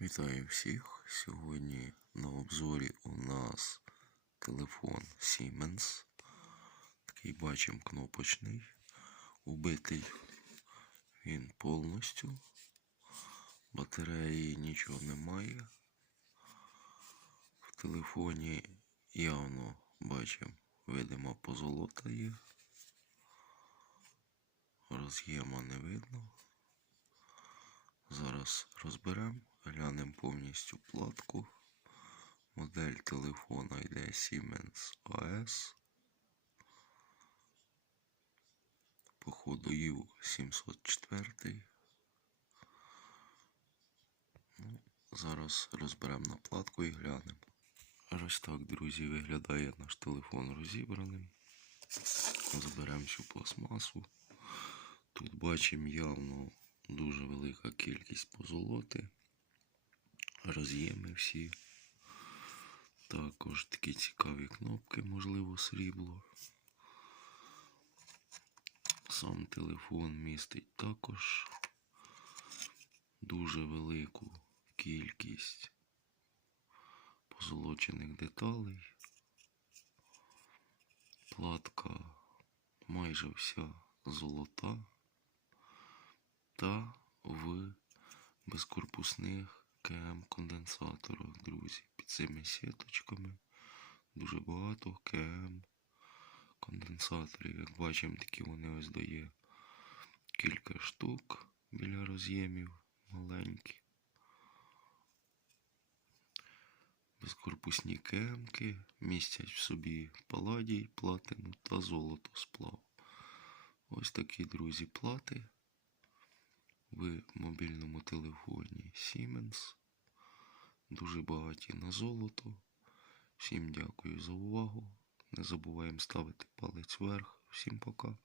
Вітаю всіх! Сьогодні на обзорі у нас телефон Siemens. Такий бачимо кнопочний. Убитий він повністю. Батареї нічого немає. В телефоні явно бачимо, видимо, позолота є. Роз'єма не видно. Зараз розберемо, глянемо повністю платку. Модель телефона йде Siemens AS. Походу U 704. Ну, зараз розберемо на платку і глянемо. Ось так, друзі, виглядає наш телефон розібраним. Заберемо всю пластмасу. Тут бачимо явно дуже велика кількість позолоти. Роз'єми всі. Також такі цікаві кнопки, можливо, срібло. Сам телефон містить також дуже велику кількість позолочених деталей. Платка майже вся золота та в безкорпусних КМ конденсаторах, друзі. Під цими сіточками дуже багато КМ конденсаторів. Як бачимо, такі вони ось дає кілька штук біля роз'ємів маленькі. Безкорпусні кемки містять в собі паладій, платину та золото сплав. Ось такі, друзі, плати в мобільному телефоні Siemens. Дуже багаті на золото. Всім дякую за увагу. Не забуваємо ставити палець вверх. Всім пока.